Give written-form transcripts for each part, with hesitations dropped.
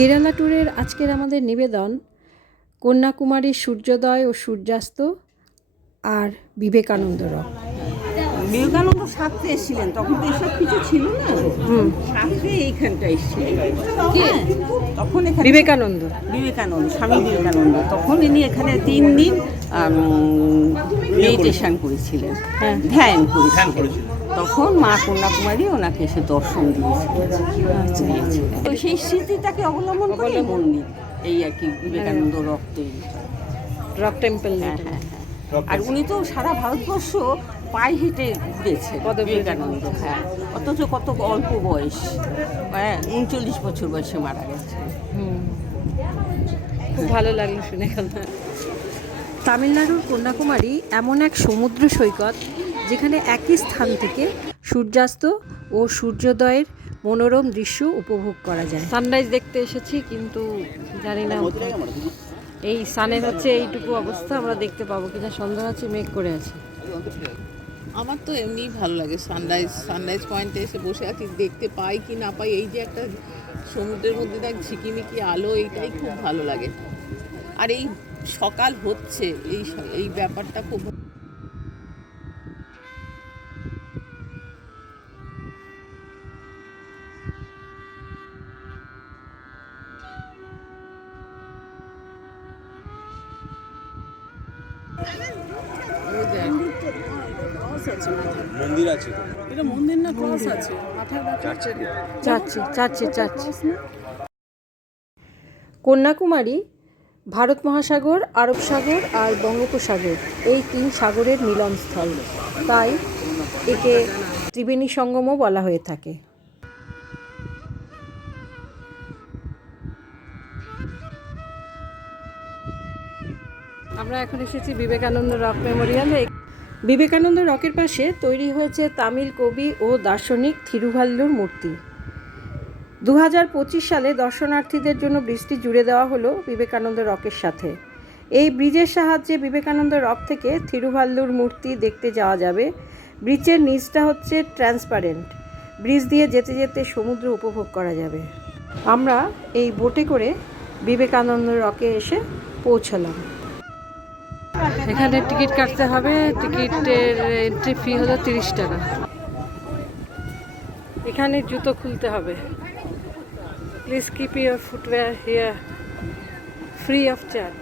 কেরালা ট্যুরের আজকের আমাদের নিবেদন কন্যাকুমারীর সূর্যোদয় ও সূর্যাস্ত আর বিবেকানন্দ রক। বিবেকানন্দ সাঁতরে এসেছিলেন, তখন তো এসব কিছু ছিল না। সাঁতরে এইখানটা এসেছিলেন তখন এখানে বিবেকানন্দ স্বামী বিবেকানন্দ তখন ইনি এখানে 3 দিন মেডিটেশন করেছিলেন, ধ্যান করেছিলেন। তখন মা কন্যাকুমারী ওনাকে এসে দর্শন দিয়েছিলেন। তো সেই স্মৃতিটাকে অবলম্বন করে মন্দির এই আর কি বিবেকানন্দ রক তৈরি, রক টেম্পল। হ্যাঁ। আর উনি তো সারা ভারতবর্ষ পায়ে হেঁটে ঘুরেছে বিবেকানন্দ। হ্যাঁ, অথচ কত অল্প বয়স, 39 বছর বয়সে মারা গেছে। খুব ভালো লাগলো শুনে। তামিলনাড়ুর কন্যাকুমারী এমন এক সমুদ্র সৈকত যেখানে একই স্থান থেকে সূর্যাস্ত ও সূর্যোদয়ের মনোরম দৃশ্য উপভোগ করা যায়। সানরাইজ দেখতে এসেছি, কিন্তু জানি না এই সানের হচ্ছে এইটুকু অবস্থা আমরা দেখতে পাবো কিনা। সন্ধ্যা হচ্ছে, মেঘ করে আছে। আমার তো এমনিই ভালো লাগে সানরাইজ পয়েন্টে এসে বসে আছি, দেখতে পাই কি না পাই, এই যে একটা সমুদ্রের মধ্যে দেখ ঝিকিমিকি আলো, এইটাই খুব ভালো লাগে। আর এই সকাল হচ্ছে, এই ব্যাপারটা খুব মন্দির আছে তো, এটা মন্দির না ক্রস আছে চাচ্ছে। কন্যাকুমারী ভারত মহাসাগর, আরব সাগর আর বঙ্গোপসাগর এই 3 সাগরের মিলনস্থল, তাই একে ত্রিবেণী সঙ্গমও বলা হয়ে থাকে। আমরা এখন এসেছি বিবেকানন্দ রক মেমোরিয়ালে। বিবেকানন্দ রকের পাশে তৈরি হয়েছে তামিল কবি ও দার্শনিক থিরুভাল্লুর মূর্তি। 2025 সালে দর্শনার্থীদের জন্য ব্রিজটি জুড়ে দেওয়া হলো বিবেকানন্দ রকের সাথে। এই ব্রিজের সাহায্যে বিবেকানন্দ রক থেকে থিরুভাল্লুর মূর্তি দেখতে যাওয়া যাবে। ব্রিজের নিচটা হচ্ছে ট্রান্সপারেন্ট, ব্রিজ দিয়ে যেতে যেতে সমুদ্র উপভোগ করা যাবে। আমরা এই বোটে করে বিবেকানন্দ রকে এসে পৌঁছলাম। এখানে টিকিট কাটতে হবে, টিকিটের এন্ট্রি ফি হলো 30 টাকা। এখানে জুতো খুলতে হবে। Please keep your footwear here, free of charge.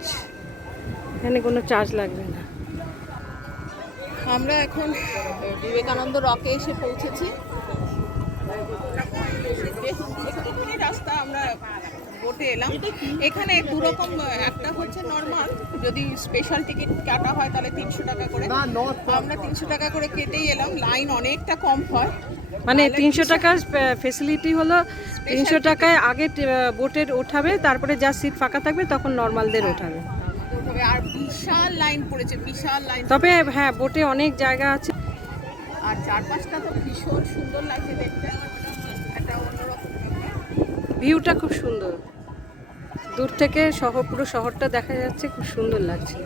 এখানে কোনো চার্জ লাগবে না। আমরা এখন বিবেকানন্দ রকে এসে পৌঁছেছি। রাস্তা আমরা বোটে এলাম। এখানে 2 রকম, একটা হচ্ছে নর্মাল, যদি স্পেশাল টিকিট কাটা হয় তাহলে 300 টাকা করে। আমরা 300 টাকা করে কেটেই এলাম। লাইন অনেকটা কম হয়, মানে 300 টাকার ফেসিলিটি হলো 300 টাকায় আগে বোটের ওঠাবে, তারপরে যা সিট ফাঁকা থাকবে তখন নর্মালদের ওঠাবে। আর বিশাল লাইন পড়েছে, বিশাল লাইন। তবে হ্যাঁ, বোটে অনেক জায়গা আছে আর চারপাশটা তো ভীষণ সুন্দর লাগছে দেখতে, একটা অন্যরকম ভিউটা খুব সুন্দর। দূর থেকে পুরো শহরটা দেখা যাচ্ছে, খুব সুন্দর লাগছে।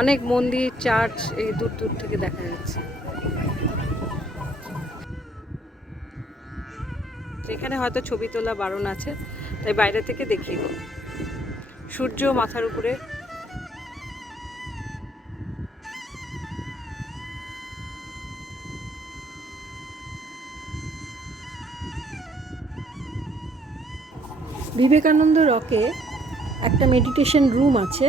অনেক মন্দির, চার্চ এই দূর দূর থেকে দেখা যাচ্ছে। এখানে হয়তো ছবি তোলা বারণ আছে, তাই বাইরে থেকে দেখিয়ে দেব। সূর্য মাথার উপরে। বিবেকানন্দ রকে একটা মেডিটেশন রুম আছে,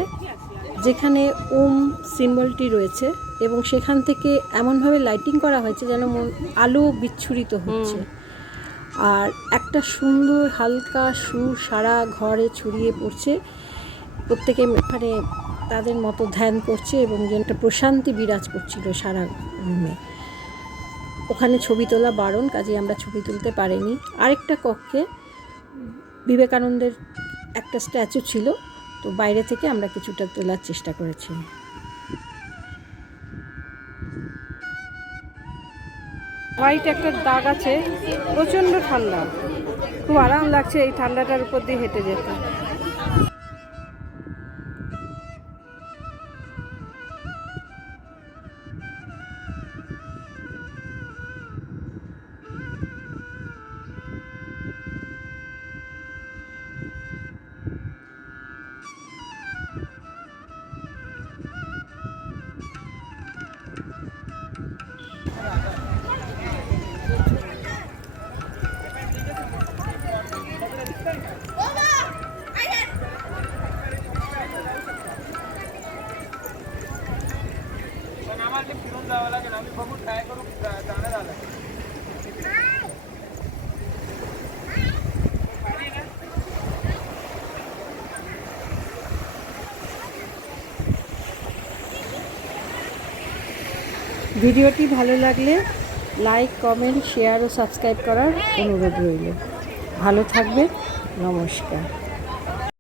যেখানে ওম সিম্বলটি রয়েছে এবং সেখান থেকে এমনভাবে লাইটিং করা হয়েছে যেন আলো বিচ্ছুরিত হচ্ছে। আর একটা সুন্দর হালকা সুর সারা ঘরে ছড়িয়ে পড়ছে। প্রত্যেকে এখানে তাদের মতো ধ্যান করছে এবং যেন একটা প্রশান্তি বিরাজ করছিল সারা রুমে। ওখানে ছবি তোলা বারণ, কাজে আমরা ছবি তুলতে পারিনি। আরেকটা কক্ষে বিবেকানন্দের একটা স্ট্যাচু ছিল, তো বাইরে থেকে আমরা কিছুটা তোলার চেষ্টা করেছি। হোয়াইট একটা দাগ আছে, প্রচণ্ড ঠান্ডা, খুব আরাম লাগছে এই ঠান্ডাটার উপর দিয়ে হেঁটে যেতে। ভিডিওটি ভালো লাগলে লাইক, কমেন্ট, শেয়ার ও সাবস্ক্রাইব করার অনুরোধ রইল। ভালো থাকবে, নমস্কার।